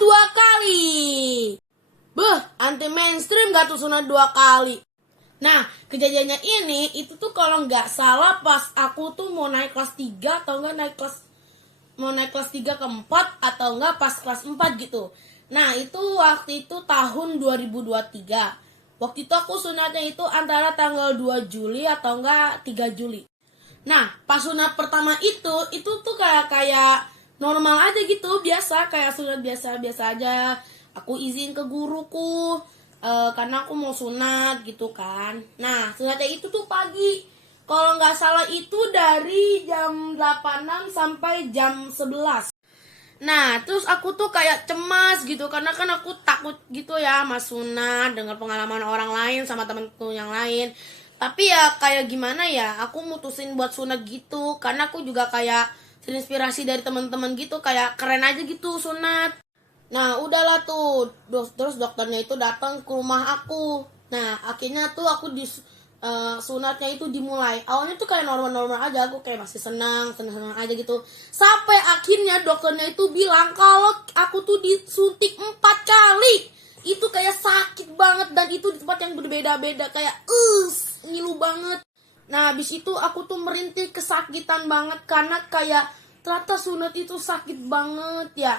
2 kali. Anti mainstream gak tuh sunat 2 kali. Nah, kejadiannya ini itu tuh kalau nggak salah pas aku tuh mau naik kelas 3 atau enggak mau naik kelas 3 ke 4 atau enggak pas kelas 4 gitu. Nah, itu waktu itu tahun 2023. Waktu itu aku sunatnya itu antara tanggal 2 Juli atau enggak 3 Juli. Nah, pas sunat pertama itu tuh kayak normal aja gitu, biasa kayak sunat biasa-biasa aja. Aku izin ke guruku karena aku mau sunat gitu kan. Nah, sunatnya itu tuh pagi. Kalau nggak salah itu dari jam 8-an sampai jam 11. Nah, terus aku tuh kayak cemas gitu karena kan aku takut gitu ya mas sunat, dengar pengalaman orang lain sama temenku yang lain. Tapi ya kayak gimana ya, aku mutusin buat sunat gitu karena aku juga kayak terinspirasi dari teman-teman gitu, kayak keren aja gitu sunat. Nah, udahlah tuh, terus dokternya itu datang ke rumah aku. Nah, akhirnya tuh aku sunatnya itu dimulai. Awalnya tuh kayak normal-normal aja, aku kayak masih senang aja gitu. Sampai akhirnya dokternya itu bilang kalau aku tuh disuntik 4 kali. Itu kayak sakit banget dan itu di tempat yang berbeda-beda, kayak ngilu banget. Nah, habis itu aku tuh merintih kesakitan banget karena kayak ternyata sunat itu sakit banget ya.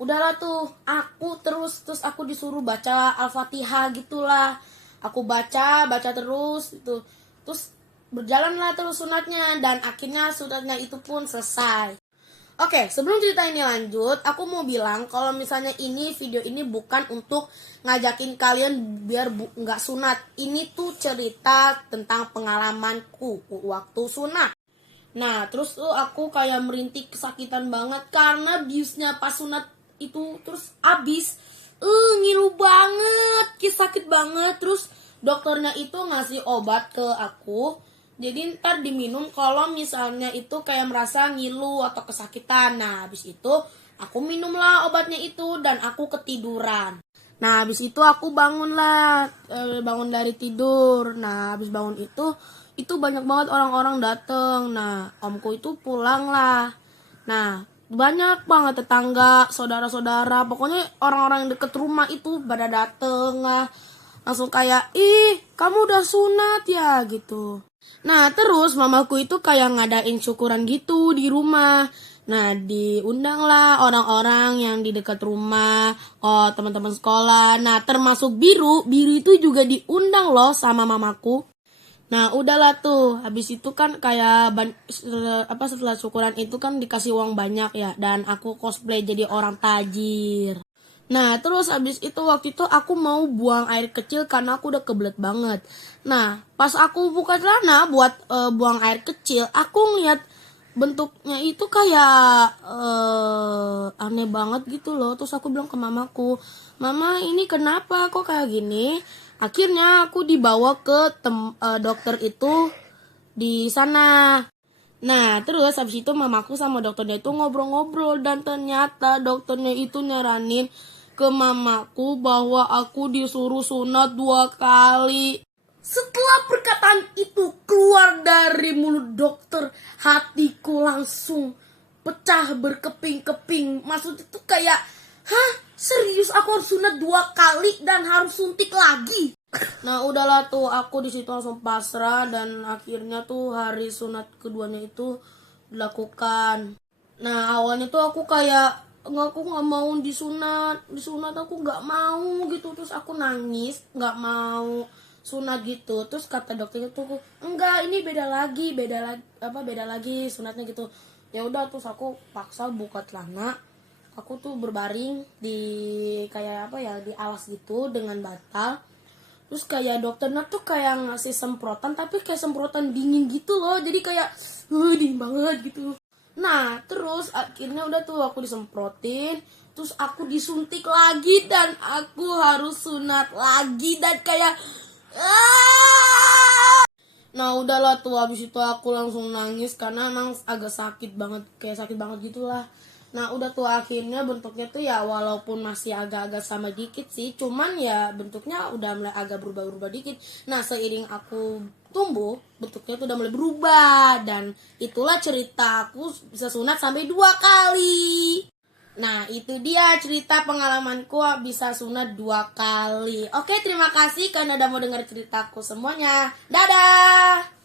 Udahlah tuh, aku terus aku disuruh baca Al-Fatihah gitulah. Aku baca terus itu. Terus berjalanlah terus sunatnya dan akhirnya sunatnya itu pun selesai. Oke, sebelum cerita ini lanjut, aku mau bilang kalau misalnya video ini bukan untuk ngajakin kalian biar nggak sunat. Ini tuh cerita tentang pengalamanku waktu sunat. Nah, terus tuh aku kayak merintih kesakitan banget karena biusnya pas sunat itu terus abis. Ngilu banget, sakit banget. Terus dokternya itu ngasih obat ke aku. Jadi ntar diminum kalau misalnya itu kayak merasa ngilu atau kesakitan. Nah, habis itu aku minumlah obatnya itu dan aku ketiduran. Nah, habis itu aku bangun dari tidur. Nah, habis bangun itu banyak banget orang-orang dateng. Nah, omku itu pulang lah. Nah, banyak banget tetangga, saudara-saudara, pokoknya orang-orang yang deket rumah itu pada dateng lah. Langsung kayak, kamu udah sunat ya gitu. Nah, terus mamaku itu kayak ngadain syukuran gitu di rumah. Nah, diundang lah orang-orang yang di dekat rumah, teman-teman sekolah. Nah, termasuk Biru itu juga diundang loh sama mamaku. Nah, udahlah tuh. Habis itu kan kayak setelah syukuran itu kan dikasih uang banyak ya, dan aku cosplay jadi orang tajir. Nah, terus habis itu waktu itu aku mau buang air kecil karena aku udah kebelet banget. Nah, pas aku buka celana buat buang air kecil, aku ngeliat bentuknya itu kayak aneh banget gitu loh. Terus aku bilang ke mamaku, "Mama, ini kenapa kok kayak gini?" Akhirnya aku dibawa ke dokter itu di sana. Nah, terus habis itu mamaku sama dokternya itu ngobrol-ngobrol dan ternyata dokternya itu nyaranin ke mamaku bahwa aku disuruh sunat 2 kali. Setelah perkataan itu keluar dari mulut dokter, hatiku langsung pecah berkeping-keping. Maksud itu kayak, serius aku harus sunat 2 kali dan harus suntik lagi? Nah, udahlah tuh, aku di situ langsung pasrah dan akhirnya tuh hari sunat keduanya itu dilakukan. Nah, awalnya tuh aku kayak aku nggak mau disunat aku nggak mau gitu. Terus aku nangis nggak mau sunat gitu. Terus kata dokternya tuh, enggak, ini beda lagi sunatnya gitu. Ya udah, terus aku paksa buka celana. Aku tuh berbaring di kayak di alas gitu dengan bantal. Terus kayak dokternya tuh kayak ngasih semprotan, tapi kayak semprotan dingin gitu loh. Jadi kayak dingin banget gitu. Nah, terus akhirnya udah tuh aku disemprotin. Terus aku disuntik lagi dan aku harus sunat lagi. Dan kayak Nah, udahlah tuh, habis itu aku langsung nangis karena emang agak sakit banget. Kayak sakit banget gitulah. Nah, udah tuh akhirnya bentuknya tuh ya walaupun masih agak-agak sama dikit sih, cuman ya bentuknya udah mulai agak berubah-ubah dikit. Nah, seiring aku tumbuh, bentuknya tuh udah mulai berubah dan itulah cerita aku bisa sunat sampai 2 kali. Nah, itu dia cerita pengalamanku bisa sunat 2 kali. Oke, terima kasih karena udah mau dengar ceritaku semuanya. Dadah!